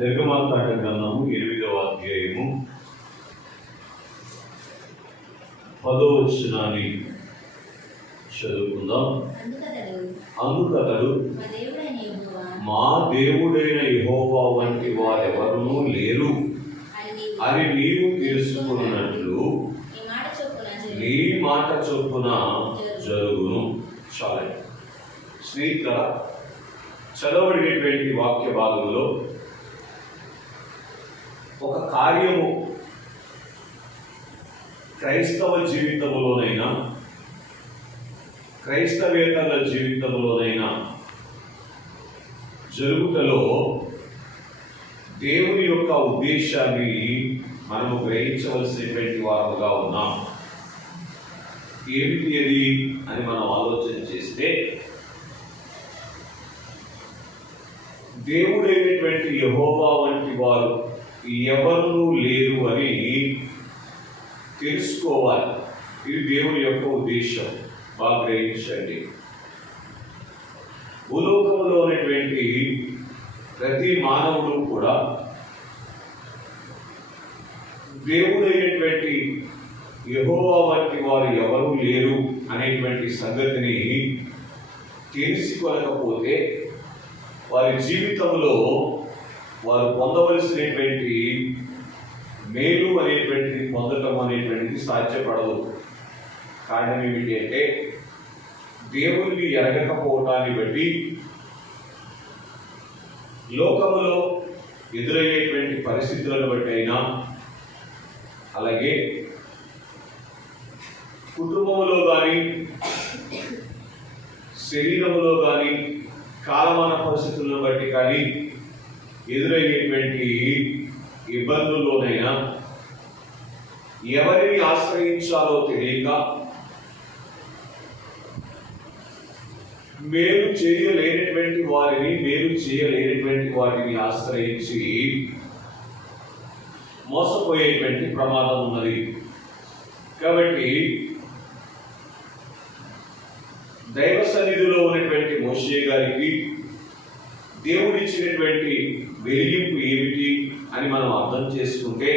నిర్గమాకాండ గ్రంథము 8వ అధ్యాయము 10వ వచనాన్ని చదువుకుందాం. అందుకతడు మా దేవుడైన యెహోవా వంటి వారెవరునూ లేరు అని నీవు తెలుసుకున్నట్లు నీ మాట చొప్పున జరుగును. చాలు స్నేహితుల, చదవబడినటువంటి వాక్య భాగంలో ఒక కార్యము క్రైస్తవ జీవితంలోనైనా క్రైస్తవేతరుల జీవితంలోనైనా జరుగుటలో దేవుని యొక్క ఉద్దేశాన్ని మనము గ్రహించవలసినటువంటి వారుగా ఉన్నాం. ఏమిటి అది అని మనం ఆలోచన చేస్తే, దేవుడైనటువంటి యెహోవా వంటి వారు ఎవరు లేరు అని తెలుసుకోవాలి. ఇది దేవుని యొక్క ఉద్దేశం. బాగా గ్రహించండి. భూలోకంలో ఉన్నటువంటి ప్రతి మానవుడు కూడా దేవుడైనటువంటి యెహోవా వంటి వారు ఎవరు లేరు అనేటువంటి సంగతిని తెలుసుకోలేకపోతే వారి జీవితంలో వారు పొందవలసినటువంటి మేలు అనేటువంటిది పొందటం అనేటువంటిది సాధ్యపడదు. కారణం ఏమిటి అంటే, దేవుడిని ఎరగకపోవటాన్ని బట్టి లోకములో ఎదురయ్యేటువంటి పరిస్థితులను బట్టి అయినా, అలాగే కుటుంబంలో కానీ శరీరంలో కానీ కాలమాన పరిస్థితులను బట్టి కానీ ఎదురయ్యేటువంటి ఇబ్బందుల్లోనైనా ఎవరిని ఆశ్రయించాలో తెలియక మేలు చేయలేనటువంటి వాటిని ఆశ్రయించి మోసపోయేటువంటి ప్రమాదం ఉన్నది. కాబట్టి దైవ సన్నిధిలో ఉన్నటువంటి మోషే గారికి దేవుడిచ్చినటువంటి వెలిగింపు ఏమిటి అని మనం అర్థం చేసుకుంటే,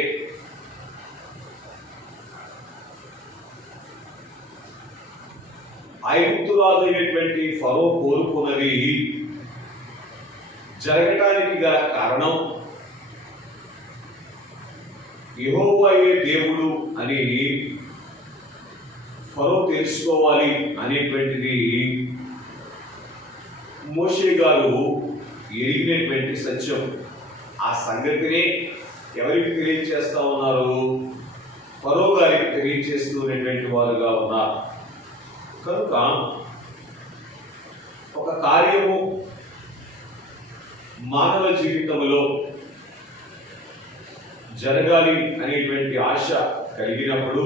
ఐగుప్తురాజైనటువంటి ఫరో కోరుకున్నది జరగటానికి గల కారణం యెహోవాయే దేవుడు అని ఫరో తెలుసుకోవాలి అనేటువంటిది మోషే గారు ఎరిగినటువంటి సత్యం. ఆ సంగతిని ఎవరికి తెలియజేస్తా ఉన్నారు? ఫరో గారికి తెలియజేస్తున్నటువంటి వారుగా ఉన్నారు. కనుక ఒక కార్యము మానవ జీవితంలో జరగాలి అనేటువంటి ఆశ కలిగినప్పుడు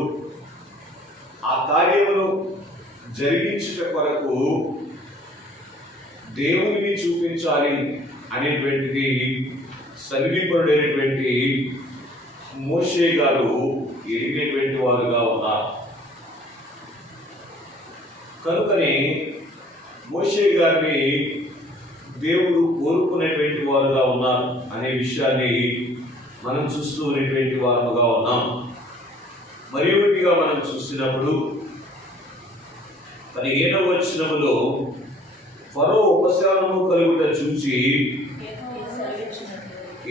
ఆ కార్యమును జరిగించుట కొరకు దేవుడిని చూపించాలి అనేటువంటిది సన్నిధిపరుడైనటువంటి మోషే గారు ఎరిగినటువంటి వారుగా ఉన్నారు. కనుకనే మోషే గారిని దేవుడు కోరుకునేటువంటి వారుగా ఉన్నారు అనే విషయాన్ని మనం చూస్తూ ఉన్నటువంటి వారుగా ఉన్నాం. మరి ఒకటిగా మనం చూసినప్పుడు 15వ వచనములో ఫరో ఉపశాంతము కలుగుట చూచి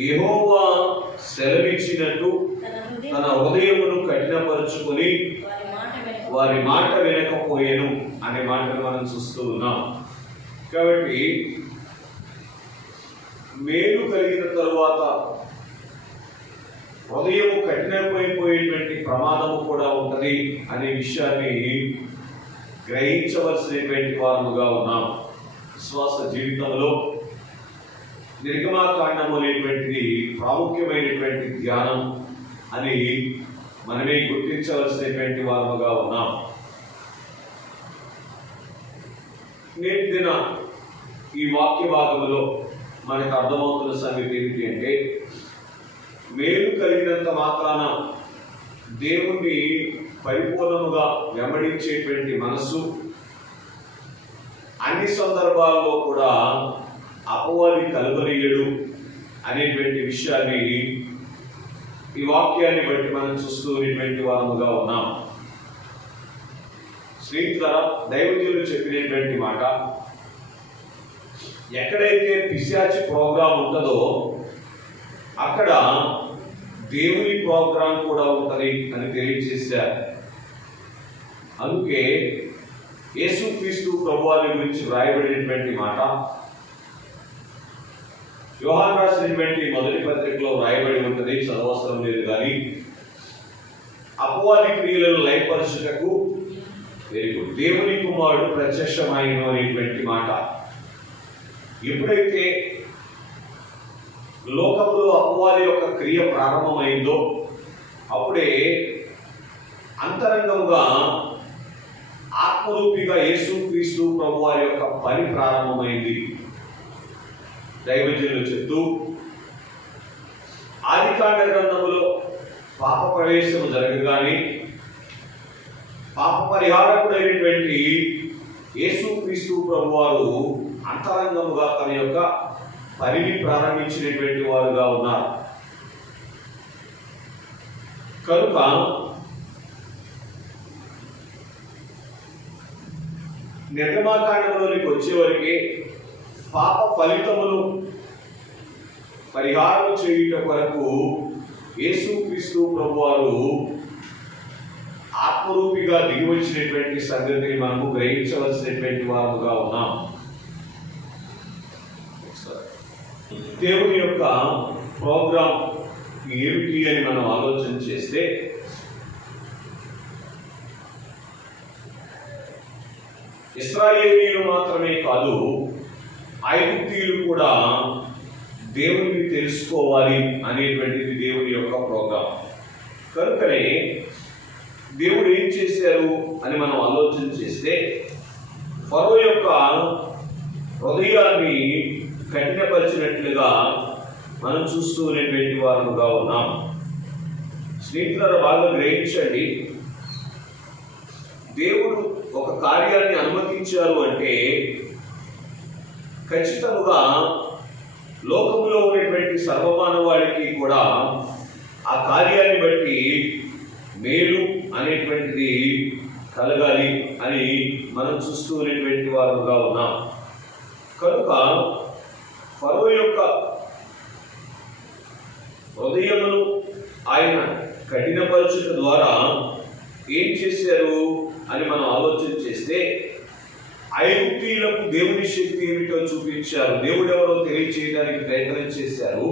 యెహోవా సెలవిచ్చినట్టు తన హృదయమును కఠినపరుచుకొని వారి మాట వినకపోయేను అనే మాటను మనం చూస్తూ ఉన్నాం. కాబట్టి మేలు కలిగిన తరువాత హృదయము కఠినమైపోయేటువంటి ప్రమాదము కూడా ఉంటుంది అనే విషయాన్ని గ్రహించవలసినటువంటి వారుగా ఉన్నాం. విశ్వాస జీవితంలో నిర్గమాకాండం అనేటువంటిది ప్రాముఖ్యమైనటువంటి ధ్యానం అని మనమే గుర్తించవలసినటువంటి వారుగా ఉన్నాం. నేటి దిన ఈ వాక్య భాగంలో మనకు అర్థమవుతున్న సంగతి ఏమిటి అంటే, మేలు కలిగినంత మాత్రాన దేవుణ్ణి పరిపూర్ణముగా వెంబడించేటువంటి మనస్సు అన్ని సందర్భాల్లో కూడా అపవాది కలుగనీయుడు అనేటువంటి విషయాన్ని ఈ వాక్యాన్ని బట్టి మనం చూస్తున్నటువంటి వారముగా ఉన్నాం. స్నేహితులారా, దైవజనులు చెప్పినటువంటి మాట, ఎక్కడైతే పిశాచి ప్రోగ్రాం ఉంటుందో అక్కడ దేవుని ప్రోగ్రాం కూడా ఉంటుంది అని తెలియజేశారు. అందుకే యేసుక్రీస్తు ప్రభువారి గురించి వ్రాయబడినటువంటి మాట యోహాను రాసినటువంటి మొదటి పత్రికలో వ్రాయబడి ఉంటుంది, చదవవసరం లేదు. కానీ అపవాది క్రియలను లయపరచుటకు దేవుని కుమారుడు ప్రత్యక్షమైన అనేటువంటి మాట. ఎప్పుడైతే లోకంలో అపవాది యొక్క క్రియ ప్రారంభమైందో అప్పుడే అంతరంగముగా ఆత్మరూపిగా యేసుక్రీస్తు ప్రభువారి యొక్క పని ప్రారంభమైంది. దైవజనులు చెప్తూ, ఆదికాండ గ్రంథములో పాప ప్రవేశము జరగగానే పాప పరిహారకుడైనటువంటి యేసుక్రీస్తు ప్రభువారు అంతరంగముగా తన యొక్క పనిని ప్రారంభించినటువంటి వారుగా ఉన్నారు. కనుక నిర్గమాకాండంలోనికి వచ్చేవరకే పాప ఫలితమును పరిహారం చేయుట కొరకు యేసుక్రీస్తు ప్రభువారు ఆత్మరూపిగా దిగి వచ్చినటువంటి సంగతిని మనము గ్రహించవలసినటువంటి వారుగా ఉన్నాం. దేవుని యొక్క ప్రోగ్రాం ఏమిటి అని మనం ఆలోచన చేస్తే, ఇశ్రాయేలీయులు మాత్రమే కాదు, ఐగుప్తీయులు కూడా దేవుని తెలుసుకోవాలి అనేటువంటిది దేవుని యొక్క ప్రోగ్రాం. కనుకనే దేవుడు ఏం చేశారు అని మనం ఆలోచన చేస్తే, ఫరో యొక్క హృదయాన్ని కఠినపరిచినట్లుగా మనం చూస్తూ ఉన్నటువంటి వారుగా ఉన్నాం. స్నేహితులను బాగా గ్రహించండి, దేవుడు ఒక కార్యాన్ని అనుమతించారు అంటే ఖచ్చితంగా లోకంలో ఉన్నటువంటి సర్వమానవాడికి కూడా ఆ కార్యాన్ని బట్టి మేలు అనేటువంటిది కలగాలి అని మనం చూస్తూ ఉన్నటువంటి వారుగా ఉన్నాం. కనుక ఫరో యొక్క హృదయమును ఆయన కఠినపరచుట ద్వారా ఏం చేశారు అని మనం ఆలోచన చేస్తే, ఐగుప్తీయులకు దేవుని శక్తి ఏమిటో చూపించారు, దేవుడు ఎవరో తెలియచేయడానికి ప్రయత్నం చేశారు.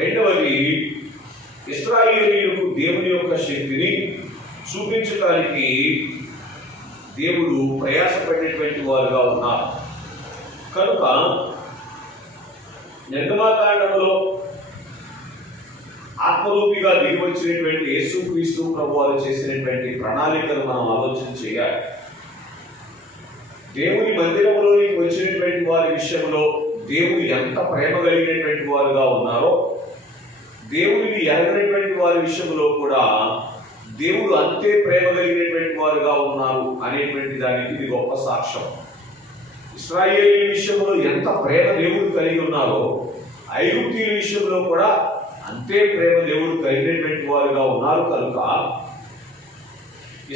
రెండవది, ఇశ్రాయేలీయులకు దేవుని యొక్క శక్తిని చూపించడానికి దేవుడు ప్రయాసపడినటువంటి వారుగా ఉన్నారు. కనుక నిర్గమాకాండంలో ఆత్మరూపిగా దిగి వచ్చినటువంటి యేసుక్రీస్తు ప్రభువారు చేసినటువంటి ప్రణాళికను మనం ఆలోచన చేయాలి. దేవుని మందిరంలోనికి వచ్చినటువంటి వారి విషయంలో దేవుడు ఎంత ప్రేమ కలిగినటువంటి వారుగా ఉన్నారో, దేవుడిని ఎరగనటువంటి వారి విషయంలో కూడా దేవుడు అంతే ప్రేమ కలిగినటువంటి వారుగా ఉన్నారు అనేటువంటి దానికి ఇది గొప్ప సాక్ష్యం. ఇశ్రాయేలీయుల విషయంలో ఎంత ప్రేమ దేవుడు కలిగి ఉన్నారో, ఐగుప్తీయుల విషయంలో కూడా అంతే ప్రేమ దేవుడు కలిగినటువంటి వారుగా ఉన్నారు. కనుక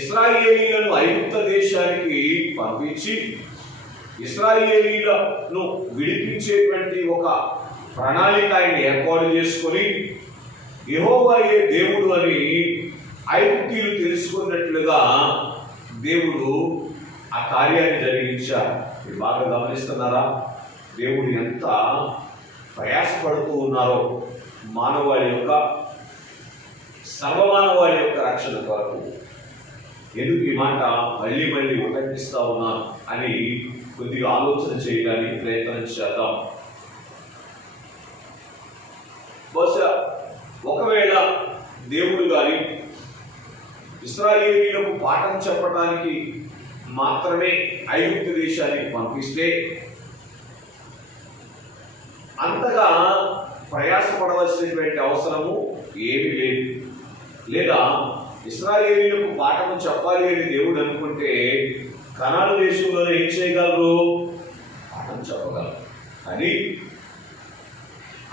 ఇశ్రాయేలీయులను ఐగుప్త దేశానికి పంపించి ఇశ్రాయేలీయులను విడిపించేటువంటి ఒక ప్రణాళిక ఆయన ఏర్పాటు చేసుకొని, యెహోవాయే దేవుడు అని ఐగుప్తీయులు తెలుసుకున్నట్లుగా దేవుడు ఆ కార్యాన్ని జరిగించారు. మీరు బాగా గమనిస్తున్నారా? దేవుడు ఎంత ప్రయాసపడుతూ ఉన్నారో మానవాళి యొక్క, సర్వమానవాళి యొక్క రక్షణ కొరకు. ఎందుకు ఈ మాట మళ్ళీ మళ్ళీ ఉటంకిస్తా ఉన్నాను అని కొద్దిగా ఆలోచన చేయడానికి ప్రయత్నం చేద్దాం. బహుశా ఒకవేళ దేవుడు గాని ఇశ్రాయేలీయులకు పాఠం చెప్పడానికి మాత్రమే ఐగుప్తు దేశానికి పంపిస్తే అంతగా ప్రయాసపడవలసినటువంటి అవసరము ఏమీ లేదు. లేదా ఇశ్రాయేలీయులకు పాఠం చెప్పాలి అని దేవుడు అనుకుంటే కనాను దేశంలో ఏం చేయగలరు? పాఠం చెప్పగలరు. కానీ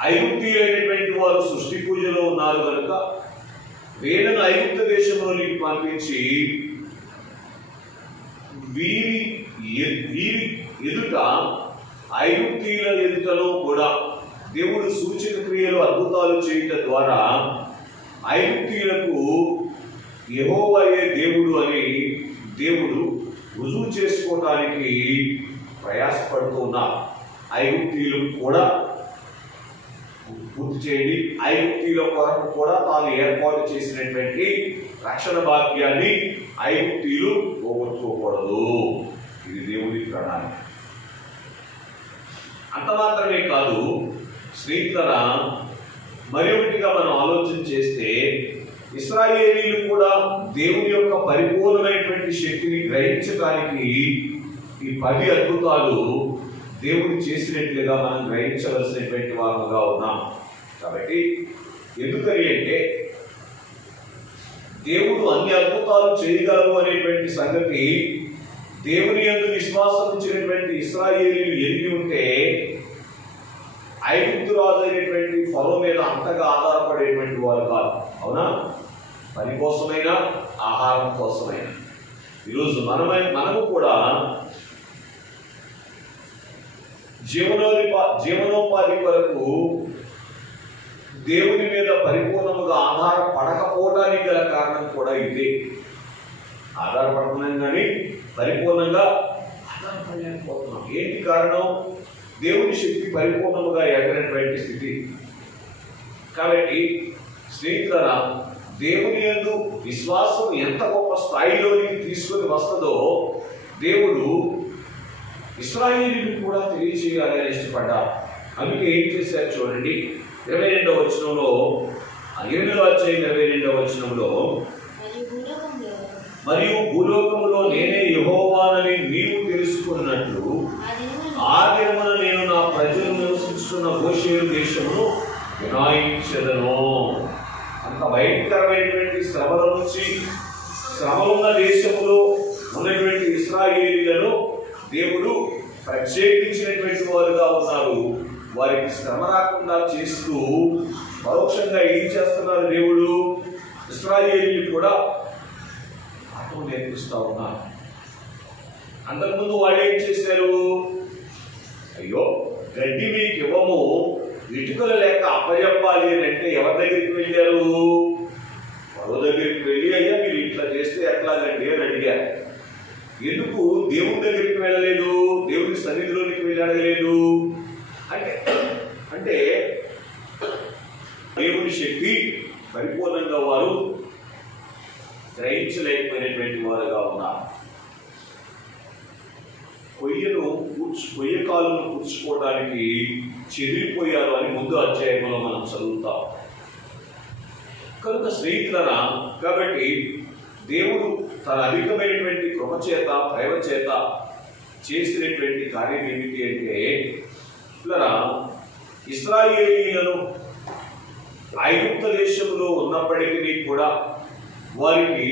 ఐగుప్తీయులైనటువంటి వారు సృష్టి పూజలో ఉన్నారు కనుక వీళ్ళను ఐగుప్త దేశంలోనికి పంపించి వీరి ఎదుట ఐగుప్తీయుల ఎదుటలో కూడా దేవుడు సూచక క్రియలు అద్భుతాలు చేయటం ద్వారా ఐగుప్తీయులకు యెహోవాయే దేవుడు అని దేవుడు రుజువు చేసుకోవటానికి ప్రయాసపడుతూ ఉన్నారు. ఐగుప్తీయులు కూడా పూర్తి చేయండి. ఐగుప్తీయుల కొరకు కూడా తాను ఏర్పాటు చేసినటువంటి రక్షణ భాగ్యాన్ని ఐగుప్తీయులు పోగొట్టుకోకూడదు. ఇది దేవుడి ప్రణాళిక. అంత మాత్రమే కాదు స్నేహితులారా, మరి ఒకటిగా మనం ఆలోచన చేస్తే ఇశ్రాయేలీయులు కూడా దేవుని యొక్క పరిపూర్ణమైనటువంటి శక్తిని గ్రహించడానికి ఈ 10 అద్భుతాలు దేవుడు చేసినట్లుగా మనం గ్రహించవలసినటువంటి వారుగా ఉన్నాం. కాబట్టి ఎందుకని అంటే దేవుడు అన్ని అద్భుతాలు చేయగలరు అనేటువంటి సంగతి దేవుని యందు విశ్వాసం ఉంచినటువంటి ఇశ్రాయేలీయులు ఎరిగి ఉంటే ఐగుప్తు రాజు అయినటువంటి ఫరో మీద అంతగా ఆధారపడేటువంటి వారు కాదు. అవునా? పని కోసమైనా ఆహారం కోసమైనా ఈరోజు మనము కూడా జీవనోపాధి కొరకు దేవుని మీద పరిపూర్ణముగా ఆధారపడకపోవడానికి గల కారణం కూడా ఇదే. ఆధారపడుతున్నాం కానీ పరిపూర్ణంగా ఆధారపడలేకపోతున్నాం. ఏంటి కారణం? దేవుని శక్తి పరిపూర్ణముగా ఎగనటువంటి స్థితి. కాబట్టి స్నేహితులారా, దేవుని యందు విశ్వాసం ఎంత గొప్ప స్థాయిలోనికి తీసుకొని వస్తుందో దేవుడు ఇశ్రాయేలీయులకు కూడా తెలియచేయాలని ఇష్టపడ్డారు. అందుకే ఏం చేశారు చూడండి. 22వ వచనంలో, 8వ అధ్యాయం 22వ వచనంలో, మరియు భూలోకములో నేనే యెహోవానని నీవు తెలుసుకున్నట్లు ఆ దినమున నేను నా ప్రజలు నివసిస్తున్న గోషేను దేశమును వినాయించెదను. అంత భయంకరమైనటువంటి శ్రమల నుంచి, శ్రమలున్న దేశములో ఉన్నటువంటి ఇశ్రాయేలీయులను దేవుడు ప్రత్యేకించినటువంటి వారుగా ఉన్నారు. వారికి శ్రమ రాకుండా చేస్తూ పరోక్షంగా ఏం చేస్తున్నారు దేవుడు? ఇశ్రాయేలీయులు కూడా పాఠం నేర్పిస్తూ ఉన్నారు. అంతకుముందు వాళ్ళు ఏం చేశారు? అయ్యో గడ్డి మీకు ఇవ్వము, ఇటుకలు లేక అప్పచెప్పాలి అని అంటే ఎవరి దగ్గరికి వెళ్ళారు? ఫరో దగ్గరికి వెళ్ళి, అయ్యా మీరు ఇట్లా చేస్తే ఎట్లాగండి అని అడిగారు. ఎందుకు దేవుని దగ్గరికి వెళ్ళలేదు? దేవుని సన్నిధిలోనికి వెళ్ళి అడగలేదు అంటే దేవుని శక్తి పరిపూర్ణంగా వారు గ్రహించలేకపోయినటువంటి వారుగా ఉన్నారు. కొయ్య కాలును కూర్చుకోవడానికి చెదిరిపోయారు అని ముందు అధ్యాయంలో మనం చదువుతాం. కనుక స్నేహితులరా, కాబట్టి దేవుడు తన అధికమైనటువంటి కృప చేత, ప్రేమ చేత చేసినటువంటి కార్యం ఏమిటి అంటే, ఇశ్రాయేలీయులను ఐగుప్త దేశంలో ఉన్నప్పటికీ కూడా వారికి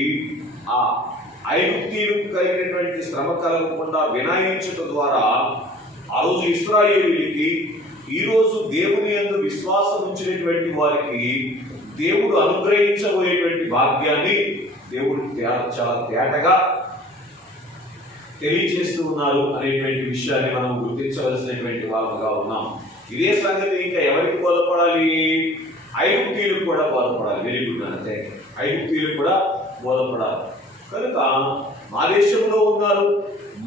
ఆ ఐగుప్తీయులకు కలిగినటువంటి శ్రమ కలగకుండా వినాయించడం ద్వారా ఆ రోజు ఇశ్రాయేలీయులకి ఈరోజు దేవుని యందు విశ్వాసం ఉంచినటువంటి వారికి దేవుడు అనుగ్రహించబోయేటువంటి భాగ్యాన్ని దేవుడు చాలా తేటగా తెలియజేస్తూ ఉన్నారు అనేటువంటి విషయాన్ని మనం గుర్తించవలసినటువంటి వారుగా ఉన్నాం. ఇదే సంగతి ఇంకా ఎవరికి బోధపడాలి? ఐగుప్తీయులకు కూడా బోధపడాలి. వెరీ గుడ్ అంటే ఐగుప్తీయులకు కూడా బోధపడాలి. కనుక మా దేశంలో ఉన్నారు,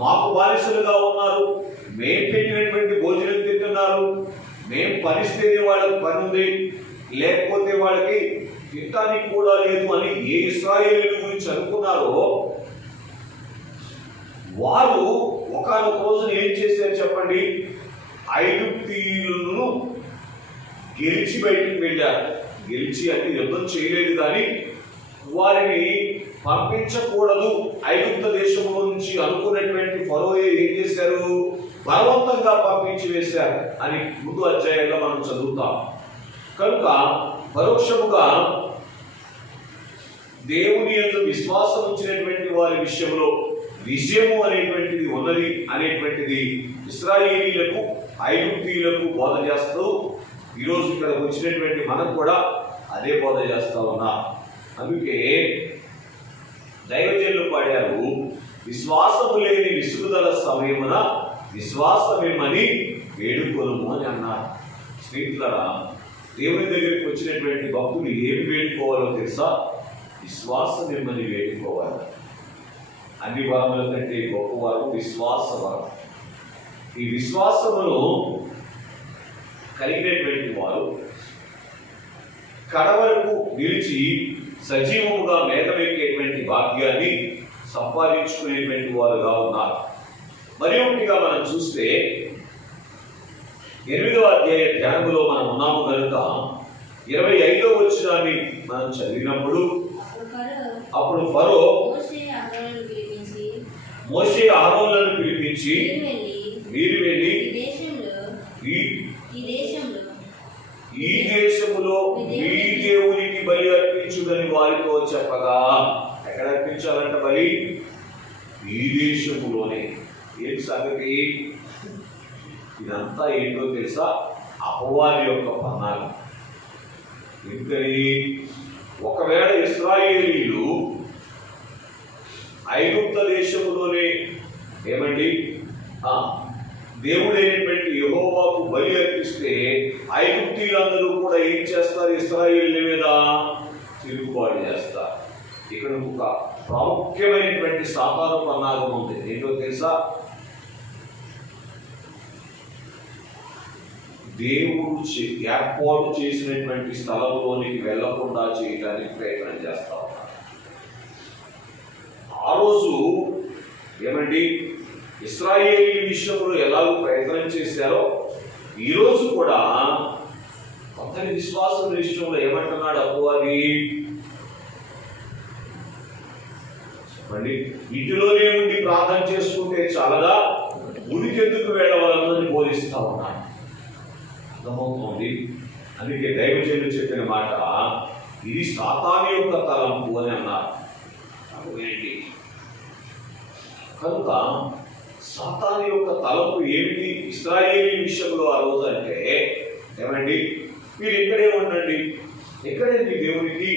మాకు బానిసలుగా ఉన్నారు, మేము పెట్టినటువంటి భోజనం తింటున్నారు, మేము పరిస్థితి వాళ్ళకి పని ఉంది, లేకపోతే వాళ్ళకి తినడానికి కూడా లేదు అని ఏ ఇశ్రాయేలీయుల గురించి అనుకున్నారో వారు ఒకానొక రోజున ఏం చేశారు చెప్పండి? ఐగుప్తీయులను గెలిచి బయటికి వెళ్ళారు. గెలిచి అంటే యుద్ధం చేయలేదు, కానీ వారిని పంపించకూడదు ఐగుప్త దేశంలో నుంచి అనుకున్నటువంటి ఫరోయే ఏం చేశారు? బలవంతంగా పంపించి వేశారు అని ముందు అధ్యాయంలో మనం చదువుతాం. కనుక పరోక్షముగా దేవుని యందు విశ్వాసం ఉంచినటువంటి వారి విషయంలో విజయము అనేటువంటిది ఉన్నది అనేటువంటిది ఇశ్రాయేలీయులకు, ఐగుప్తీయులకు బోధ చేస్తూ ఈరోజు ఇక్కడ వచ్చినటువంటి మనం కూడా అదే బోధ చేస్తా ఉన్నాం. అందుకే దైవజనులు పాడారు, విశ్వాసము లేని విసుగుదల సమయమున విశ్వాసమేమని వేడుకొనుము అని అన్నారు. స్నేహితులారా, దేవుని దగ్గరికి వచ్చినటువంటి భక్తులు ఏమి వేడుకోవాలో తెలుసా? విశ్వాసమేమని వేడుకోవాలి. అన్ని వరముల కంటే గొప్పవారు విశ్వాస వరం. ఈ విశ్వాసమును కలిగినటువంటి వారు కడవరకు నిలిచి సజీవముగా మేఘమెక్కేటువంటి భాగ్యాన్ని సంపాదించుకునేటువంటి వారుగా ఉన్నారు. మరి ఒకటిగా మనం చూస్తే 8వ అధ్యాయ ధ్యానములో మనం ఉన్నాము కనుక 25వ వచనాన్ని మనం చదివినప్పుడు, అప్పుడు ఫరో మోషే అహరోనులను పిలిపించి, మీరు వెళ్ళి ఈ దేశములో మీ దేవునికి బలి అర్పించుదని వారితో చెప్పగా, ఎక్కడ అర్పించాలంట బలి? ఈ దేశములోనే. ఏం సంగతి? ఇదంతా ఏంటో తెలుసా? అపవాది యొక్క పన్నాలు. ఎందుకని? ఒకవేళ ఇశ్రాయేలీయులు ఐగుప్త దేశములోనే ఏమండి దేవుడైనటువంటి యెహోవాకు బలి అర్పిస్తే ఐగుప్తీయులందరూ కూడా ఏం చేస్తారు? ఇశ్రాయేలీయుల మీద తిరుగుబాటు చేస్తారు. ఇక్కడ ఒక ప్రాముఖ్యమైనటువంటి సాతాను పన్నాగం ఉంది. ఏంటో తెలుసా? దేవుడు ఏర్పాటు చేసినటువంటి స్థలంలోనికి వెళ్లకుండా చేయడానికి ప్రయత్నం చేస్తా ఉన్నారు. ఆ రోజు ఏమండి ఇశ్రాయేలీ విషయంలో ఎలాగో ప్రయత్నం చేశారో, ఈరోజు కూడా కొందరి విశ్వాసం విషయంలో ఏమంటున్నాడు అపవాది? చెప్పండి, ఇంటిలోనే ఉండి ప్రార్థన చేసుకుంటే చాలదా, గుడికెందుకు వెళ్ళవాలని బోధిస్తా ఉన్నాడు. అర్థమవుతోంది. అందుకే దైవజనులు చెప్పిన మాట, ఇది సాతాను యొక్క తలంపు అని అన్నారు. కనుక సాతాను యొక్క తలంపు ఏమిటి ఇశ్రాయేలీ విషయంలో ఆ రోజు అంటే, ఏమండి మీరు ఇక్కడే ఉండండి, ఇక్కడే మీ దేవునికి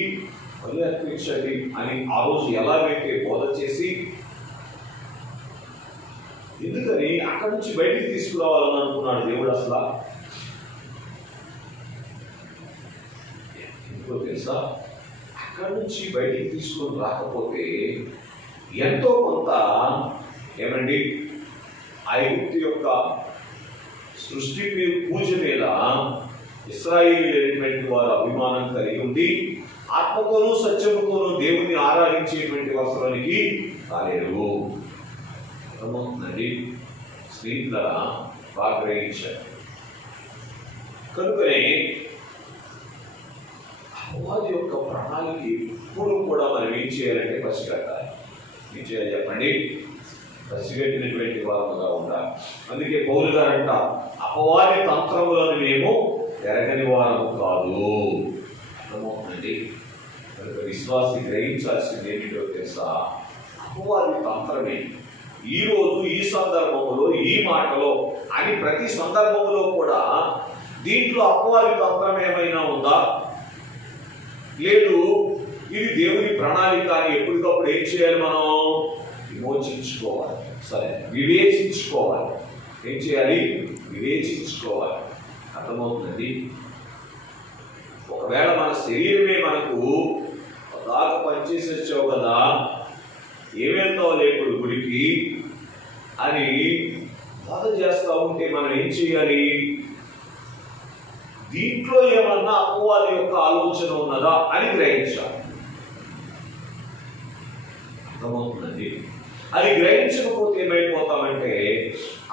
బలి అర్పించండి అని ఆ రోజు ఎలాగైతే బోధ చేసి, ఎందుకని అక్కడి నుంచి బయటికి తీసుకురావాలని అనుకున్నాడు దేవుడు? అసలు ఎందుకో తెలుసా? అక్కడి నుంచి బయటికి తీసుకొని రాకపోతే ఎంతో కొంత ఏమండి ఐగుప్తు యొక్క సృష్టి పూజ మీద ఇశ్రాయేలీయులైనటువంటి వారు అభిమానం కలిగి ఉండి ఆత్మతోనూ సత్యముతోనూ దేవుని ఆరాధించేటువంటి వస్త్రానికి కాలేరు. అర్థమవుతుందండి? స్నేహితులారా, బాగా గ్రహించారు. కనుకనే అపవాది యొక్క ప్రణాళిక ఎప్పుడు కూడా మనం ఏం చేయాలంటే పసిగట్టాలి. ఏం చేయాలి చెప్పండి? పసిగట్టినటువంటి వారుగా ఉండాలి. అందుకే పౌలు గారంట, అపవాది తంత్రములను మేము ఎరగని వారము కాదు. అర్థమవుతుందండి? కనుక విశ్వాసి గ్రహించాల్సింది ఏమిటో తెలుసా? అపవాది తంత్రమే. ఈరోజు ఈ సందర్భంలో ఈ మాటలో అని ప్రతి సందర్భంలో కూడా దీంట్లో అపవాది తంత్రం ఏమైనా ఉందా? లేదు. ఇది దేవుని ప్రణాళిక అని ఎప్పటికప్పుడు ఏం చేయాలి? మనం విమోచించుకోవాలి. సరే, వివేచించుకోవాలి. ఏం చేయాలి? వివేచించుకోవాలి. అర్థమవుతుందండి? ఒకవేళ మన శరీరమే మనకు దాకా పనిచేసి వచ్చావు కదా, ఏమేంతో లేపుడు గుడికి అని బాధ చేస్తూ ఉంటే మనం ఏం చేయాలి? దీంట్లో ఏమన్నా అపవాది యొక్క ఆలోచన ఉన్నదా అని గ్రహించాలి. అర్థమవుతుందండి? అది గ్రహించకపోతే ఏమైపోతామంటే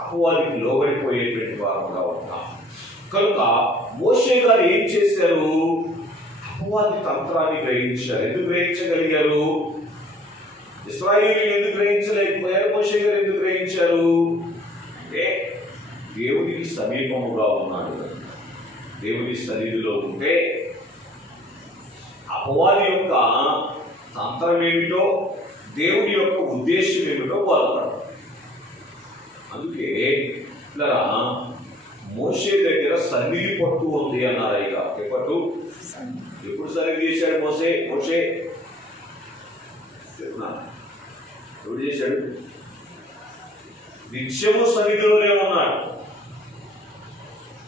అపవాదికి లోబడిపోయేటువంటి వారంగా ఉంటాం. కనుక మోషే గారు ఏం చేశారు? అపవాది తంత్రాన్ని గ్రహించారు. ఎందుకు గ్రహించగలిగారు? ఇశ్రాయేలీయులు ఎందుకు గ్రహించలేకపోయారు? మోషే గారు ఎందుకు గ్రహించారు అంటే దేవునికి సమీపముగా ఉన్నాడు. దేవుని సన్నిధిలో ఉంటే అపవాది యొక్క తంత్రం ఏమిటో, దేవుని యొక్క ఉద్దేశం ఏమిటో బోధపడతాడు. అందుకే ఇలా మోషే దగ్గర సన్నిధి పట్టు ఉంది అన్నారు. ఇక ఏ పట్టు? ఎప్పుడు సన్నిధి చేశాడు మోషే ఎప్పుడు చేశాడు? నిత్యము సన్నిధిలోనే ఉన్నాడు.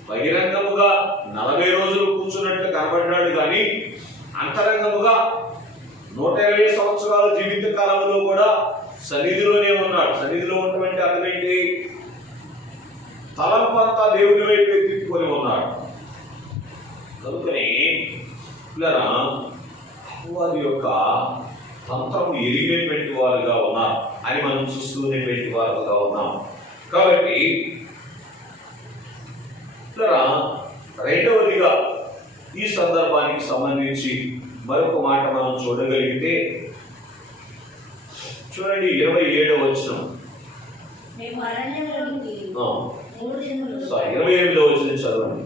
బహిరంగముగా 40 రోజులు కూర్చున్నట్టు కనబడ్డాడు, కానీ అంతరంగముగా 120 సంవత్సరాల జీవిత కాలంలో కూడా సన్నిధిలోనే ఉన్నాడు. సన్నిధిలో ఉన్నటువంటి అర్థం ఏంటి? తలంపంతా దేవుని వైపు తిప్పుకొని ఉన్నాడు. కనుకనే వారి యొక్క తంత్రము ఎరిగినటువంటి వారుగా ఉన్నారు అని మనం చూస్తున్నటువంటి వారుగా ఉన్నాం. కాబట్టి రెండవదిగా ఈ సందర్భానికి సంబంధించి మరొక మాట మనం చూడగలిగితే చూడండి, 27వ వచనం. 28వ వచనం చదవండి.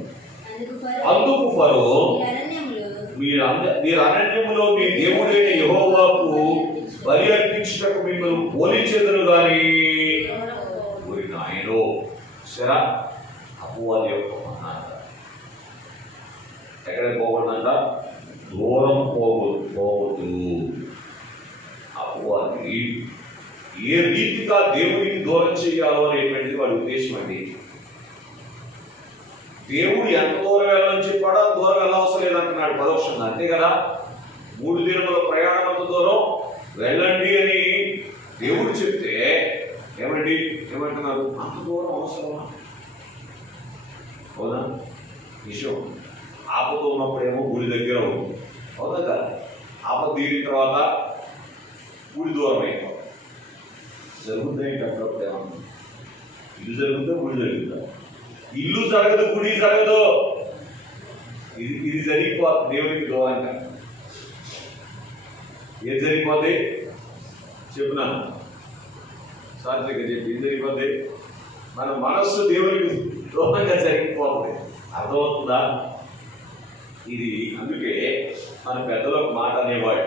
అందుకు ఫరో, మీరు అరణ్యములో మీ దేవుడైన యెహోవాకు బలి అర్పించుటకు మిమ్మల్ని పోలించెదరు గాని నాయనో సరా అపవాది యొక్క ఎక్కడికి పోకూడదంట? దూరం పోవద్దు. అపవాది ఏ రీతిగా దేవుడికి దూరం చేయాలో అనేటువంటిది వాడి ఉద్దేశం అండి. దేవుడు ఎంత దూరం వెళ్ళని చెప్పాడో దూరం వెళ్ళవసరం లేదంటున్నాడు పరోక్షంగా, అంతే కదా. 3 దినముల ప్రయాణం అంత దూరం వెళ్ళండి అని దేవుడు చెప్తే ఏమంటున్నారు? అంత దూరం అవసరమా? అవునా? విషయం ఆపద ఉన్నప్పుడేమో గుడి దగ్గర ఉంది, అవునా కదా. ఆపద తీరిన తర్వాత గుడి దూరం అయిపోతుంది. జరుగుతాయి అప్పుడప్పుడు ఏమన్నా ఇల్లు జరుగుతుందో గుడి జరుగుతుందా? ఇల్లు జరగదు, గుడి జరగదు. ఇది జరిగిపోతుంది దేవునికి దూరంగా. ఏది జరిగిపోతే చెప్పున్నాను సాత్విక చెప్పి ఏం జరిగిపోతే మన మనస్సు దేవునికి దూరంగా జరిగిపోతుంది. అర్థమవుతుందా? ఇది అందుకే మన పెద్దలకు మాట అనేవాడు,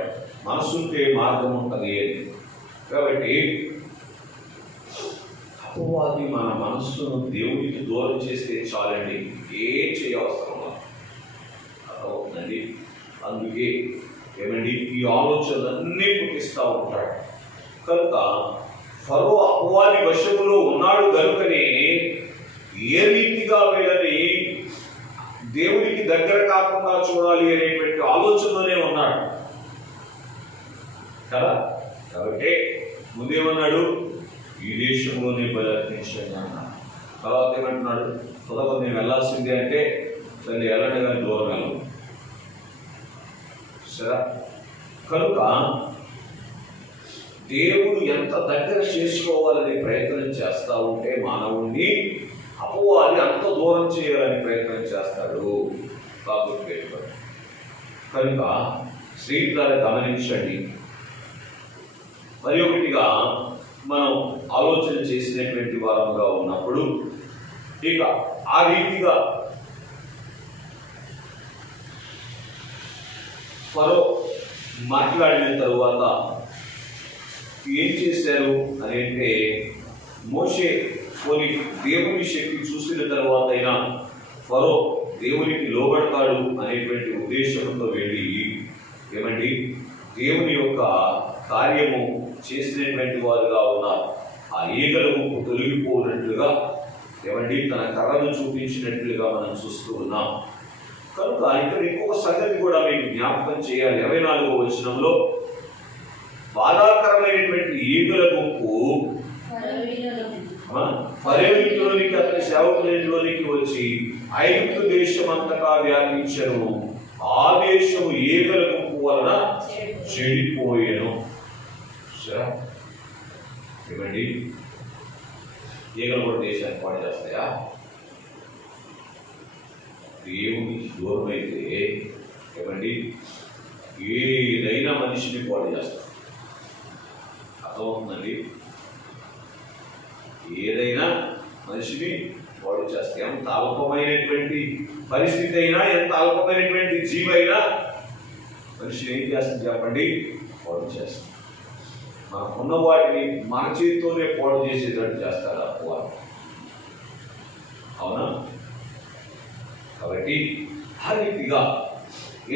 మనసుంటే మార్గం ఉంటుంది అని. కాబట్టి అపవాది మన మనస్సును దేవుడికి దూరం చేస్తే చాలండి, ఏం చేయవసరం అర్థమవుతుందండి. అందుకే ఈ ఆలోచనలన్నీ పుట్టిస్తూ ఉంటాడు. కనుక ఫరో అపవాది వశములో ఉన్నాడు కనుకనే ఏ రీతిగా వీళ్ళని దేవుడికి దగ్గర కాకుండా చూడాలి అనేటువంటి ఆలోచనలోనే ఉన్నాడు కదా. కాబట్టి ముందేమన్నాడు? ఈ దేశంలోనే బలర్పించండి అన్నాడు. తర్వాత ఏమంటున్నాడు? తొలగ నేను వెళ్ళాల్సిందే అంటే తల్లి వెళ్ళండి కానీ దూరం వెళ్ళను. సరే, కనుక దేవుడు ఎంత దగ్గర చేసుకోవాలని ప్రయత్నం చేస్తూ ఉంటే మానవుణ్ణి అపవాది అంత దూరం చేయాలని ప్రయత్నం చేస్తాడు. కాబట్టి కనుక స్త్రీలను గమనించండి. మరి ఒకటిగా మనం ఆలోచన చేసినటువంటి వారముగా ఉన్నప్పుడు ఇక ఆ రీతిగా ఫరో మాట్లాడిన తరువాత ఏం చేశారు అని అంటే, మోషే కొన్ని దేవుని శక్తి చూసిన తర్వాత అయినా ఫరో దేవునికి లోబడతాడు అనేటువంటి ఉద్దేశంతో వెళ్ళి దేవుని యొక్క కార్యము చేసినటువంటి వారుగా ఉన్నారు. ఆ ఈగలు తొలగిపోయినట్లుగా తన కర్రను చూపించినట్లుగా మనం చూస్తూ ఉన్నాం. కనుక ఇక్కడ ఇంకొక సంగతి కూడా మీకు జ్ఞాపకం చేయాలి. 24వ వచనంలో బాధాకరమైనటువంటి ఈగల గుంపు ఫరో ఇంట్లోనికి అతని సేవకుల ఇంట్లోనికి వచ్చి ఐగుప్తు దేశం అంతటా వ్యాపించను. ఆ దేశము ఈగల గుంపు వలన చెడిపోయాను. ఈగలు కూడా దేశాన్ని పాడు చేస్తాయా? దేవునికి దూరమైతే ఏదైనా మనిషిని పాడు చేస్తారు. అర్థమవుతుందండి? ఏదైనా మనిషిని పాడు చేస్తాయి. ఎంత అల్పమైనటువంటి పరిస్థితి అయినా, ఎంత అల్పమైనటువంటి జీవైనా మనిషిని ఏం చేస్తుంది చెప్పండి? పాడు చేస్తుంది. మనకున్న వాటిని మన చేతితోనే పాడు చేసేటట్టు చేస్తాడు అపవాది. అవునా? కాబట్టి ఆ రీతిగా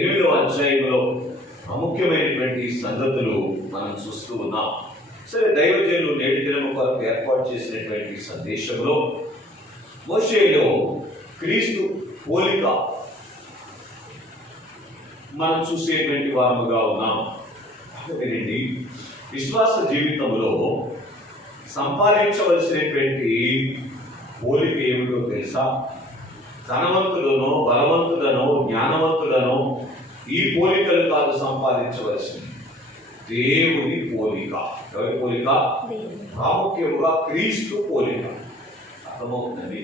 8వ అధ్యాయంలో ప్రాముఖ్యమైనటువంటి సంగతులు మనం చూస్తూ ఉన్నాం. సరే, దైవజనులు నేటి దినం కొరకు ఏర్పాటు చేసినటువంటి సందేశంలో మోషేలో క్రీస్తు పోలిక మనం చూసేటువంటి వారముగా ఉన్నాం. వినండి, విశ్వాస జీవితంలో సంపాదించవలసినటువంటి పోలిక ఏమిటో తెలుసా? ధనవంతులను, బలవంతులను, జ్ఞానవంతులను ఈ పోలికలు కాదు సంపాదించవలసింది, దేవుని పోలిక. ఎవరి పోలిక? ప్రాముఖ్యముగా క్రీస్తు పోలిక. అర్థమవుతుందండి.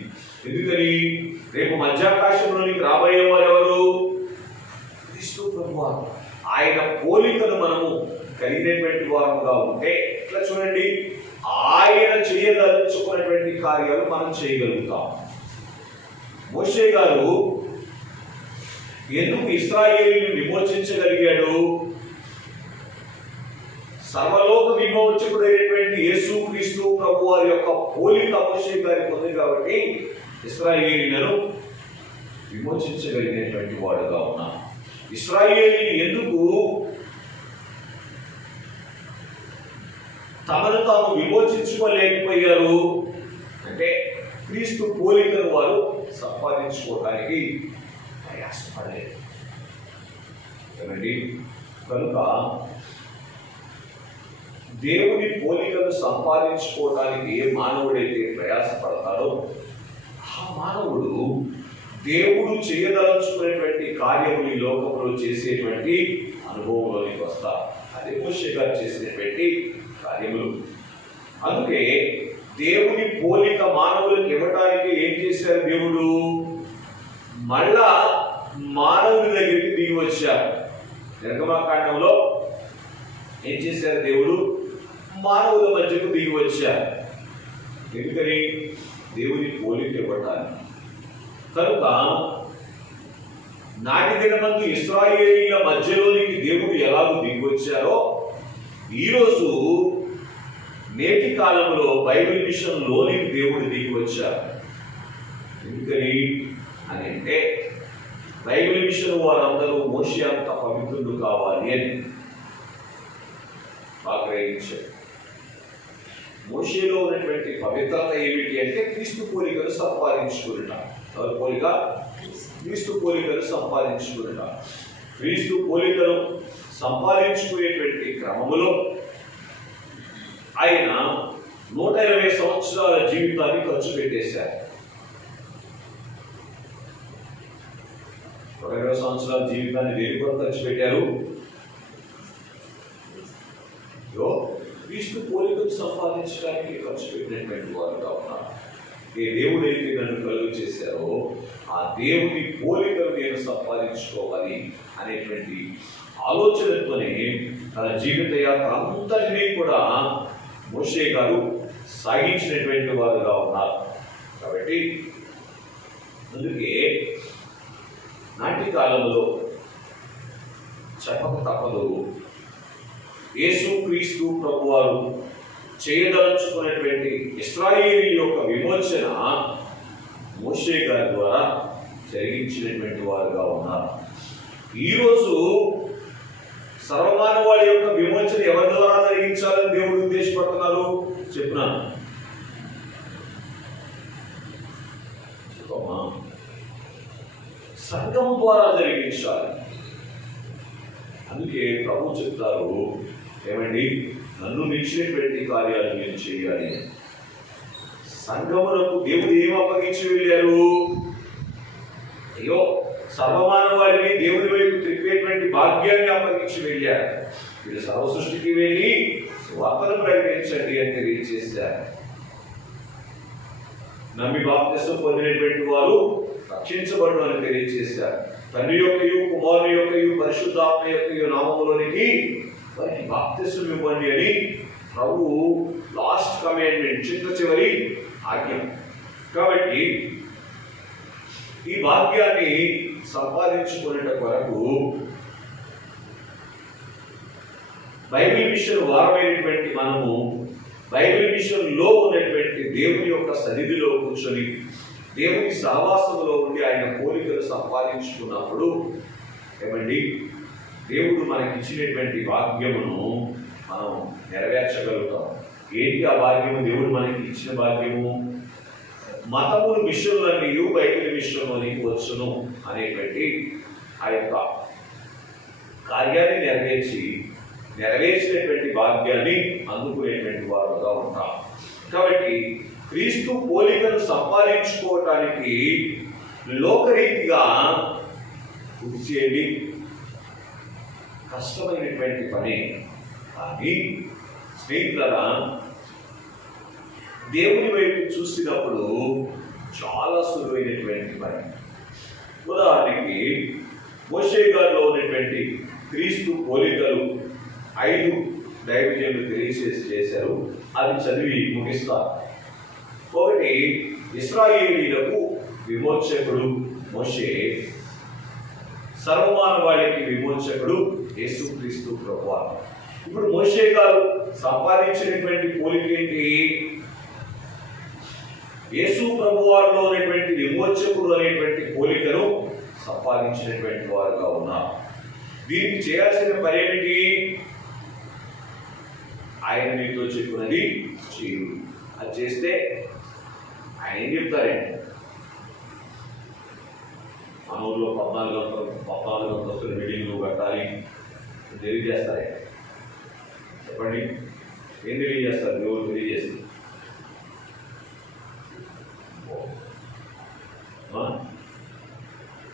ఎందుకని? రేపు మధ్యాకాశంలోనికి రాబోయే వారు ఎవరు? క్రీస్తు ప్రభువారు. ఆయన పోలికను మనము కలిగినటువంటి వారముగా ఉంటే ఇట్లా చూడండి, ఆయన చేయదలుచుకున్నటువంటి కార్యాలు మనం చేయగలుగుతాం. మోషే గారు ఎందుకు ఇశ్రాయేలుని విమోచించగలిగాడు? సర్వలోక విమోచకుడైనటువంటి యేసు క్రీస్తు ప్రభు వారి యొక్క పోలిక మోషే గారికి ఉంది కాబట్టి ఇశ్రాయేలులను విమోచించగలిగినటువంటి వాడుగా ఉన్నాడు. ఇశ్రాయేలుని ఎందుకు తమను తాము విమోచించుకోలేకపోయారు అంటే క్రీస్తు పోలికను వారు సంపాదించుకోవడానికి ప్రయాసపడలేదు కదండి. కనుక దేవుని పోలికను సంపాదించుకోవడానికి ఏ మానవుడైతే ప్రయాసపడతాడో ఆ మానవుడు దేవుడు చేయదలుచుకునేటువంటి కార్యములు ఈ లోకంలో చేసేటువంటి అనుభవంలోనికి వస్తారు. అదే మోషే గారు చేసినటువంటి కార్యములు. అందుకే దేవుని పోలిక మానవులకు ఇవ్వడానికి ఏం చేశారు? దేవుడు మళ్ళా మానవుని దగ్గరికి దిగి వచ్చారు. నిర్గమకాండంలో ఏం చేశారు? దేవుడు మానవుల మధ్యకు దిగి వచ్చారు. ఎందుకని? దేవుని పోలిక ఇవ్వటానికి. కనుక నాటి దినమందు ఇశ్రాయేలీల మధ్యలోనికి దేవుడు ఎలాగో దిగి వచ్చారో ఈరోజు నేటి కాలంలో బైబిల్ మిషన్లోనికి దేవుడు దిగి వచ్చారు. ఎందుకని అని అంటే బైబిల్ మిషన్ వారందరూ మోషే అంత పవిత్రులు కావాలి అని ఆగ్రహించారు. మోషేలో ఉన్నటువంటి పవిత్రత ఏమిటి అంటే క్రీస్తు పోలికను సంపాదించుకున్నట. ఎవరి పోలిక? క్రీస్తు పోలికను సంపాదించుకున్నట. క్రీస్తు పోలికను సంపాదించుకునేటువంటి క్రమములో ఆయన 120 సంవత్సరాల జీవితాన్ని ఖర్చు పెట్టేశారు. 120 సంవత్సరాల జీవితాన్ని దేని కొరకు ఖర్చు పెట్టారు? క్రీస్తు పోలికను సంపాదించడానికి ఖర్చు పెట్టినటువంటి వారుగా ఉన్నారు. ఏ దేవుడైతే నన్ను కలుగు చేశారో ఆ దేవుని పోలికను నేను సంపాదించుకోవాలి అనేటువంటి ఆలోచనతోనే తన జీవిత యాత్ర అంతటినీ కూడా మోషే గారు సాగించినటువంటి వారుగా ఉన్నారు. కాబట్టి అందుకే నాటి కాలంలో చెప్పక తప్పదు, యేసు క్రీస్తు ప్రభువారు చేయదలుచుకున్నటువంటి ఇశ్రాయేలు యొక్క విమోచన మోషే గారి ద్వారా జరిగించినటువంటి వారుగా ఉన్నారు. ఈరోజు సర్వమానవాళి యొక్క విమోచన ఎవరి ద్వారా జరిగించాలని దేవుడు ఉద్దేశపడుతున్నారు? చెప్తున్నాను. సంఘం ద్వారా జరిగించాలి. అందుకే ప్రభు చెప్తారు, ఏమండి, నన్ను మించినటువంటి కార్యాలు నేను చేయాలి. సంఘములకు దేవుడు ఏం అప్పగించి వెళ్ళారు? అయ్యో, సర్వమానవాడిని దేవుని వైపు తిప్పేటువంటి భాగ్యాన్ని అప్పగించి వెళ్ళారు. వీళ్ళు సర్వ సృష్టికి వెళ్ళి సువార్తను ప్రకటించండి అని తెలియజేశారు. నమ్మి బాప్తిసం పొందినటువంటి వారు రక్షించబడు అని తెలియజేశారు. తండ్రి యొక్కయు కుమారుని యొక్కయు పరిశుద్ధాత్మ యొక్కయు నామములోనికి వారికి బాప్తిసం ఇవ్వండి అని ప్రభు లాస్ట్ కమాండ్మెంట్, చిట్ట చివరి ఆజ్ఞ. కాబట్టి ఈ భాగ్యాన్ని సంపాదించుకునే కొరకు బైబిల్ మిషన్ వారమైనటువంటి మనము బైబిల్ మిషన్ లో ఉన్నటువంటి దేవుని యొక్క సన్నిధిలో కూర్చొని దేవుని సహవాసములో ఉండి ఆయన పోలికలు సంపాదించుకున్నప్పుడు ఏమండి దేవుడు మనకి ఇచ్చినటువంటి భాగ్యమును మనం నెరవేర్చగలుగుతాం. ఏంటి ఆ భాగ్యము? దేవుడు మనకి ఇచ్చిన భాగ్యము మతములు మిషన్లన్నీ బైబిల్ మిషన్లోనికి వచ్చును అనేటువంటి ఆ యొక్క కార్యాన్ని నెరవేర్చినటువంటి భాగ్యాన్ని అందుకునేటువంటి వారుగా ఉంటాం. కాబట్టి క్రీస్తు పోలికను సంపాదించుకోవటానికి లోకరీతిగా కృషి చేయండి, కష్టమైనటువంటి పని. కానీ స్నేహితులారా, దేవుని వైపు చూసినప్పుడు చాలా సులువైనటువంటి పని. ఉదాహరణకి మోషే గారిలో ఉన్నటువంటి క్రీస్తు పోలికలు 5 దైవజనులు తెలియజేశారు. అది చదివి ముగిస్తారు. ఒకటి, ఇశ్రాయేలీయులకు విమోచకుడు మోషే, సర్వమానవాళికి విమోచకుడు యేసుక్రీస్తు ప్రభువారు. ఇప్పుడు మోషే గారు సంపాదించినటువంటి పోలిక ఏంటి? యేసు ప్రభువారిలో ఉన్నటువంటి విమోచకుడు అనేటువంటి పోలికను సంపాదించినటువంటి వారుగా ఉన్నారు. దీనికి చేయాల్సిన పని ఏమిటి? ఆయన మీతో చెప్పినది చేయు. అది చేస్తే ఆయన ఏం చెప్తారండి? మన ఊళ్ళో 14 అంతస్తుల బిల్డింగ్లు కట్టాలి తెలియజేస్తారే. చెప్పండి, ఏం తెలియజేస్తారు? దేవుడు తెలియజేస్తారు.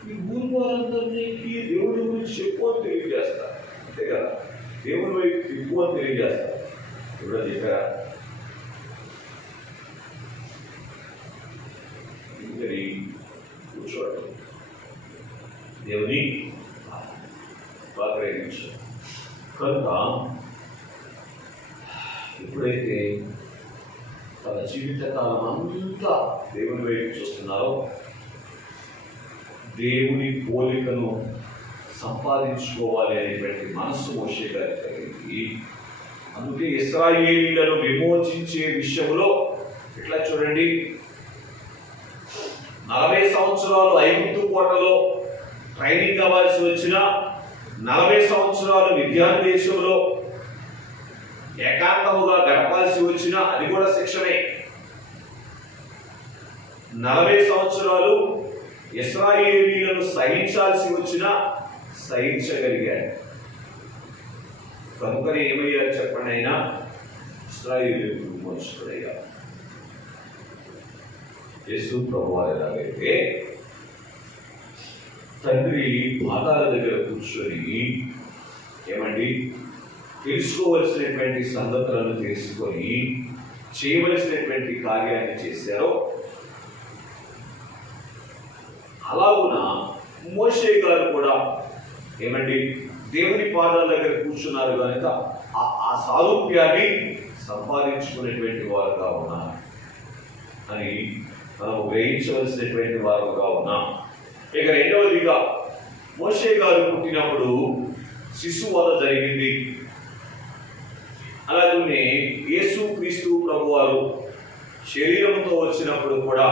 ఈ ఊరు వారందరికీ దేవుడి గురించి చెప్పు అని తెలియజేస్తారు, అంతే కదా. దేవుని వైపు తిప్పు అని తెలియజేస్తారు. ఎవరో చెప్పారా? ఇంకని కూర్చోవడం దేవుని గ్రహించారు. కనుక ఎప్పుడైతే తన జీవితకాలం అంతా దేవుని వైపు చూస్తున్నారో దేవుని పోలికను సంపాదించుకోవాలి అనేటువంటి మనస్సు మోషే గారికి కలిగింది. అందుకే ఇశ్రాయేలీయులను విమోచించే విషయంలో ఇట్లా చూడండి, 40 సంవత్సరాలు ఐగుప్తు కోటలో ట్రైనింగ్ అవ్వాల్సి వచ్చిన, 40 సంవత్సరాలు విద్యార్థి దేశంలో ఏకాంతముగా గడపాల్సి వచ్చిన, అది కూడా శిక్షణే. 40 సంవత్సరాలు ఇశ్రాయేలీయులను సహించాల్సి వచ్చినా సహించగలిగాడు. కనుకనే ఏమయ్యారు చెప్పండి? అయినా ఇశ్రాయేలీయులకు విమోచకుడయ్యారు. యేసు ప్రభువారు ఎలాగైతే తండ్రి పాదాల దగ్గర కూర్చొని ఏమండి తెలుసుకోవలసినటువంటి సంగతులను తెలుసుకొని చేయవలసినటువంటి కార్యాన్ని చేశారో, అలాగున మోషే గారు కూడా ఏమండి దేవుని పాదాల దగ్గర కూర్చున్నారు కనుక ఆ సారూప్యాన్ని సంపాదించుకునేటువంటి వారుగా ఉన్నారు అని మనం గ్రహించవలసినటువంటి వారుగా ఉన్నాం. ఇక రెండవదిగా, మోషే గారు పుట్టినప్పుడు శిశువధ జరిగింది. అలాగే యేసు క్రీస్తు ప్రభువారు శరీరంతో వచ్చినప్పుడు కూడా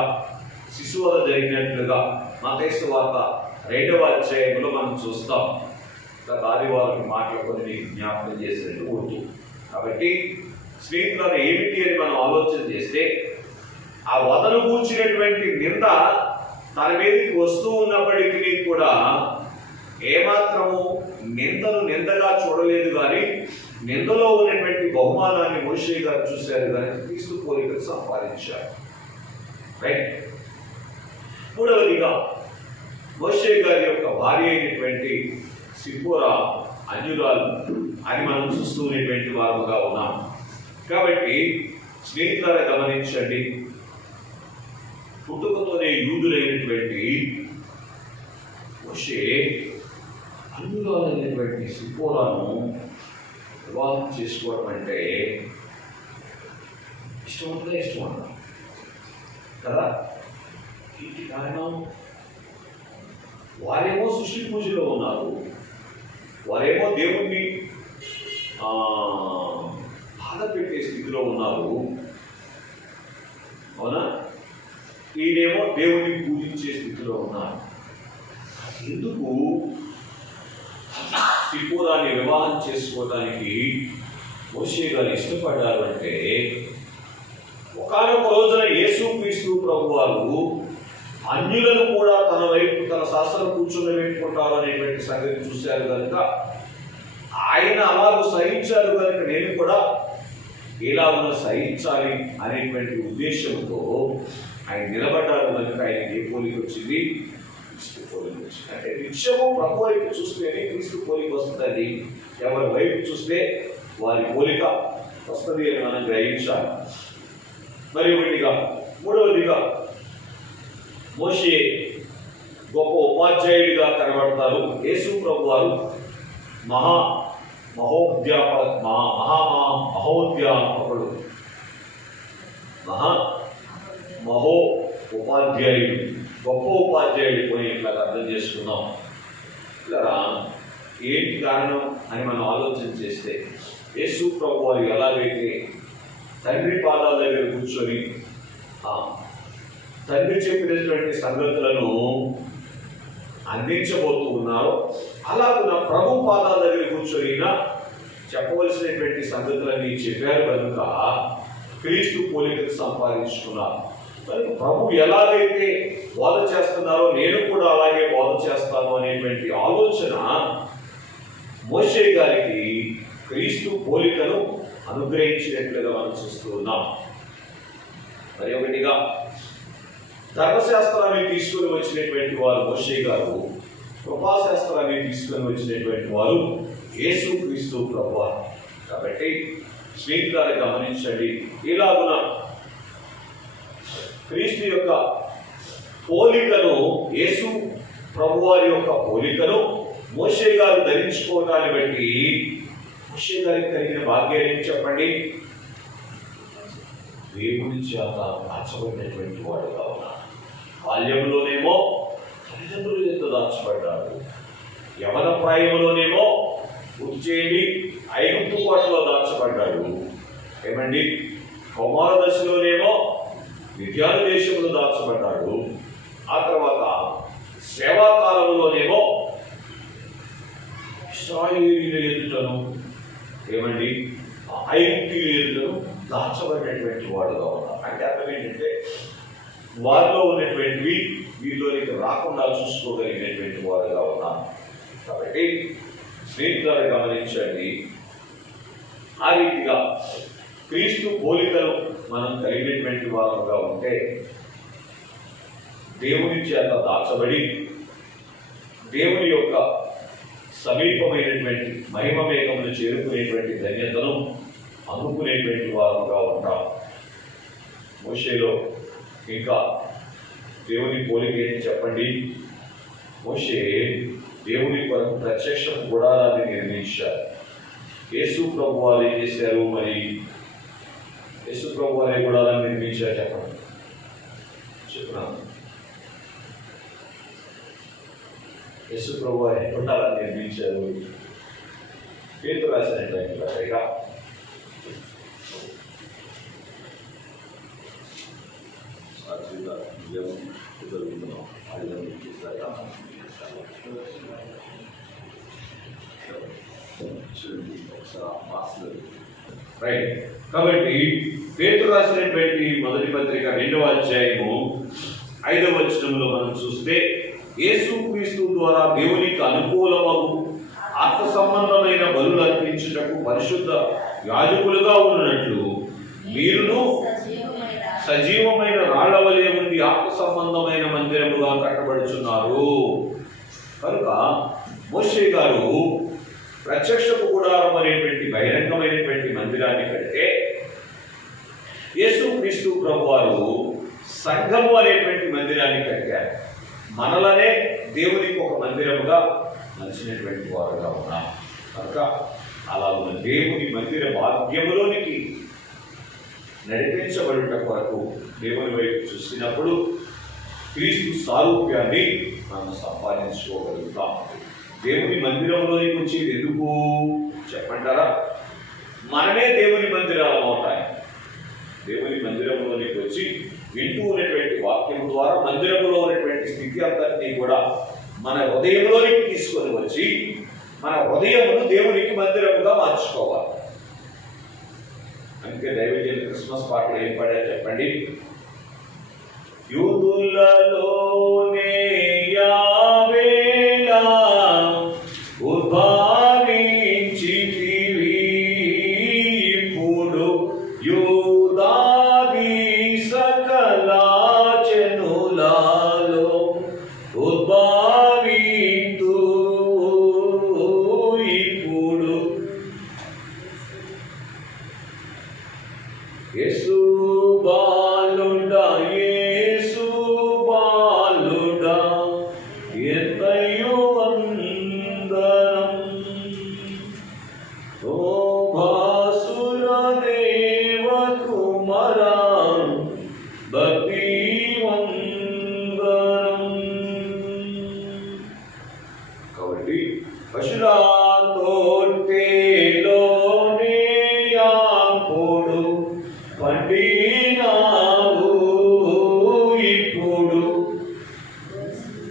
శిశువధ జరిగినట్లుగా మత్తయి సువార్త 2వ అధ్యాయంలో మనం చూస్తాం. గత ఆదివారం మాట్లాడుకొని జ్ఞాపకం చేసినట్టు గుర్తు. కాబట్టి స్నేహితులను ఏమిటి అని మనం ఆలోచన చేస్తే, ఆ వధను కూర్చున్నటువంటి నింద తన మీదకి వస్తూ ఉన్నప్పటికీ కూడా ఏమాత్రము నిందను నిందగా చూడలేదు. కానీ నిందలో ఉన్నటువంటి బహుమానాన్ని మోషే గారు చూశారు, కానీ క్రీస్తు పోలికలు సంపాదించారు. రైట్. మూడవదిగా, మోషే గారి యొక్క భార్య అయినటువంటి సిప్పోరా అన్యురాలు అని మనం చూస్తున్నటువంటి వారుగా ఉన్నాం. కాబట్టి స్నేహితులారా గమనించండి, పుట్టుకతోనే యూదులైనటువంటి మోషే అన్యురాలైనటువంటి సిప్పోరాను వివాహం చేసుకోవడం అంటే ఇష్టం ఉంటుందా? ఇష్టం ఉందా కదా. ఇంటి కారణం, వారేమో సృష్టి పూజలో ఉన్నారు, వారేమో దేవుణ్ణి బాధ పెట్టే స్థితిలో ఉన్నారు. అవునా? ఈయనేమో దేవుడిని పూజించే స్థితిలో ఉన్నారు. ఎందుకు సిపోరాని వివాహం చేసుకోవడానికి మోషే గారు ఇష్టపడ్డారు అంటే, ఒకానొక రోజున యేసుక్రీస్తు ప్రభువారు అన్యులను కూడా తన వైపు తన శాస్త్రం కూర్చోబెట్టుకుంటారు అనేటువంటి సంగతి చూశారు కనుక, ఆయన అలాగూ సహించారు కనుక నేను కూడా ఎలాగో సహించాలి అనేటువంటి ఉద్దేశంతో ఆయన నిలబడ్డారు కనుక ఆయనకి ఏ పోలిక వచ్చింది? క్రీస్తు పోలిక వచ్చింది. అంటే నిత్యము ప్రభు వైపు చూస్తేనే క్రీస్తు పోలిక వస్తుంది. ఎవరి వైపు చూస్తే వారి పోలిక వస్తుంది అని మనం గ్రహించాలి. మరి ఒకటిగా మూడవదిగా, మోషే గొప్ప ఉపాధ్యాయుడిగా కనబడతారు. యేసు ప్రభు వారు మహోద్యాపకుడు, ఉపాధ్యాయుడు, గొప్ప ఉపాధ్యాయుడు పోయి ఇట్లా అర్థం చేసుకున్నాం. ఇలా ఏంటి కారణం అని మనం ఆలోచన చేస్తే, యేసు ప్రభు వారు ఎలాగైతే తండ్రి పాదాల దగ్గర కూర్చొని తండ్రి చెప్పినటువంటి సంగతులను అందించబోతూ ఉన్నారో, అలాగున ప్రభు పాదాల దగ్గర కూర్చొని చెప్పవలసినటువంటి సంగతులన్నీ చెప్పారు కనుక క్రీస్తు పోలికను సంపాదించుకున్నారు. మరి ప్రభు ఎలాగైతే బోధ చేస్తున్నారో నేను కూడా అలాగే బోధ చేస్తాను అనేటువంటి ఆలోచన మోషే గారికి క్రీస్తు పోలికను అనుగ్రహించినట్లుగా మనం చూస్తూ ఉన్నాం. మరి ఒకటిగా, ధర్మశాస్త్రాన్ని తీసుకుని వచ్చినటువంటి వారు మోషే గారు, కృపాశాస్త్రాన్ని తీసుకుని వచ్చినటువంటి వారు యేసు క్రీస్తు ప్రభువారు. కాబట్టి స్నేహితులారా గమనించండి, ఇలాగున క్రీస్తు యొక్క పోలికను, యేసు ప్రభువారి యొక్క పోలికను మోషే గారు ధరించుకోవడాన్ని బట్టి మోషే గారికి కలిగిన భాగ్యాలు ఏం చెప్పండి? దేవుని చేత దాచబడినటువంటి వాడుగా ఉన్నారు. బాల్యంలోనేమో తల్లిదండ్రుల చేత దాచబడ్డాడు. యవన ప్రాయంలోనేమో గుర్తు చేయండి, ఐగుప్తు కోటలో దాచబడ్డాడు. ఏమండి, కౌమార దశలోనేమో విద్యార్థి దేశంలో దాచబడ్డాడు. ఆ తర్వాత సేవాకాలంలోనేమో ఇశ్రాయేలీయుల ఎదుటను, ఏమండి, ఐగుప్తీయుల ఎదుటను దాచబడినటువంటి వాడుగా ఉన్నారు. అంటే అర్థం ఏంటంటే, వారిలో ఉన్నటువంటివి వీరిలోనికి రాకుండా చూసుకోగలిగినటువంటి వారుగా ఉన్నారు. కాబట్టి స్నేహితులను గమనించండి, ఆ రీతిగా క్రీస్తు పోలికలు మనం కలిగినటువంటి వారుగా ఉంటే దేవుని చేత దాచబడి దేవుని యొక్క సమీపమైనటువంటి మహిమ మేఘమును చేరుకునేటువంటి ధన్యతను అందుకునేటువంటి వారుగా ఉంటాం. మోషేలో ఇంకా దేవుని పోలిక ఏంటి చెప్పండి? మోషే దేవుని కొరకు ప్రత్యక్ష గుడారాన్ని నిర్మించారు. యేసు ప్రభు వారు ఏం చేశారు? మరి యేసు ప్రభు వారి గుడారాన్ని నిర్మించారు చెప్పండి. చెప్తున్నాను, యేసు ప్రభు వారి గుడారాన్ని నిర్మించారు. పేతురు రాసినటువంటి పత్రిక 5. కాబట్టి పేతురు రాసినటువంటి మొదటి పత్రిక 2వ అధ్యాయము 5వ వచనంలో మనం చూస్తే, యేసుక్రీస్తు ద్వారా దేవునికి అనుకూలమగు ఆత్మ సంబంధమైన బలులు అర్పించుటకు పరిశుద్ధ యాజకులుగా ఉన్నట్లు మీరును సజీవమైన రాళ్ల వలె ఉండి ఆత్మ సంబంధమైన మందిరముగా కట్టబడుచున్నారు. కనుక మోషే గారు ప్రత్యక్షపు గుడారం అనేటువంటి బహిరంగమైనటువంటి మందిరాన్ని కడితే, యేసుక్రీస్తు ప్రభువారు సంఘము అనేటువంటి మందిరాన్ని కట్టారు. మనలనే దేవునికి ఒక మందిరముగా నచ్చినటువంటి వారుగా ఉన్నారు. కనుక అలా ఉన్న దేవుని మందిర భాగ్యములోనికి నడిపించబడుట కొరకు దేవుని వైపు చూసినప్పుడు క్రీస్తు సారూప్యాన్ని మనం సంపాదించుకోగలుగుతాం. దేవుని మందిరంలోనికి వచ్చేది ఎందుకు చెప్పంటారా? మనమే దేవుని మందిరాలు అవుతాయి. దేవుని మందిరంలోనికి వచ్చి వింటూ ఉన్నటువంటి వాక్యం ద్వారా మందిరంలో ఉన్నటువంటి స్థితి అంతటినీ కూడా మన హృదయంలోనికి తీసుకొని వచ్చి మన హృదయమును దేవునికి మందిరముగా మార్చుకోవాలి. అందుకే దైవజనులు క్రిస్మస్ పాటలు ఏం పాడారు చెప్పండి? యూదులలోనే యావేలా ఉద్భవించితివి, ఇప్పుడు యూదాది సకల జనులలో ఉద్భవింతు ఇప్పుడు. యేసు బాలుడా, యేసు బాలుడా, ఎంతయు వందనం. ఓ భాసుర దేవ కుమారా, భక్తి వందనం. కాబట్టి పశురా తోటేలోనే అప్పుడు పండినావు, ఇప్పుడు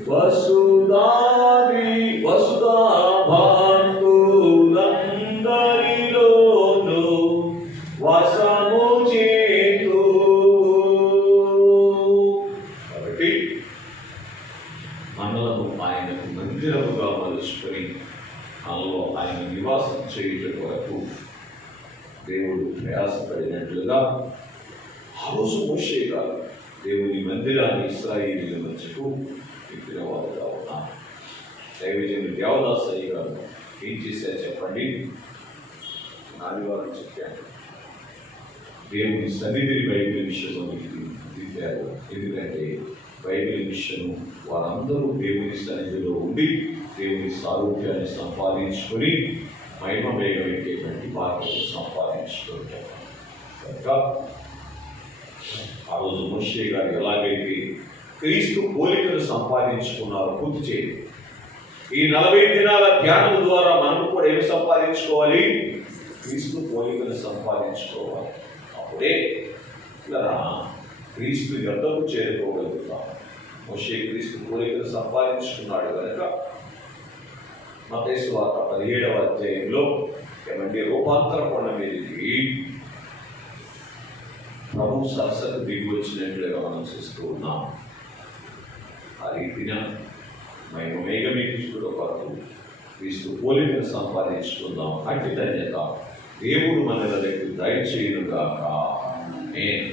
వసుధా భక్తులందరిలోను వసము చేతు. కాబట్టి మనలను ఆయనకు మందిరముగా మలుచుకొని మనలో ఆయన నివాసం చేయుట కొరకు దేవుడు ప్రయాసపడినట్లుగా ఆ రోజు మోషే గారు దేవుని మందిరాన్ని ఇశ్రాయేలీయుల మధ్యకు ఎక్కిన వారుగా ఉన్నారు. దైవజనుడు దేవదాసయ్య గారు ఏం చేశారు చెప్పండి? ఆదివారం చెప్పాను, దేవుని సన్నిధిని బైబిల్ విషయంలో దిద్దారు. ఎందుకంటే బైబిల్ విషయం వారందరూ దేవుని సన్నిధిలో ఉండి దేవుని సారూప్యాన్ని సంపాదించుకొని మహిమ వేగమైనటువంటి వాక్యం సంపాదించుకుంటారు. కనుక ఆ రోజు మోషే గారు ఎలాగైతే క్రీస్తు పోలికను సంపాదించుకున్నారో పూర్తి చేయండి. ఈ 40 దినాల ధ్యానం ద్వారా మనం కూడా ఏమి సంపాదించుకోవాలి? క్రీస్తు పోలికను సంపాదించుకోవాలి. అప్పుడే ఇలా క్రీస్తు యొద్దకు చేరుకోగలుగుతాం. మోషే క్రీస్తు పోలికను సంపాదించుకున్నాడు కనుక మత్తయి సువార్త 17వ అధ్యాయంలో ఏమంటే రూపాంతర కొండ మీదకి ప్రభు సరస్సుకు దిగి వచ్చినట్లుగా మనం చూస్తూ ఉన్నాం. ఆ రీతిన మేము మేఘమేఘిస్తుడు కొరకు క్రీస్తు పోలికను సంపాదించుకుందాం. అట్టి ధన్యత దేవుడు మన దగ్గర దయచేయునుగాక. ఆమేన్.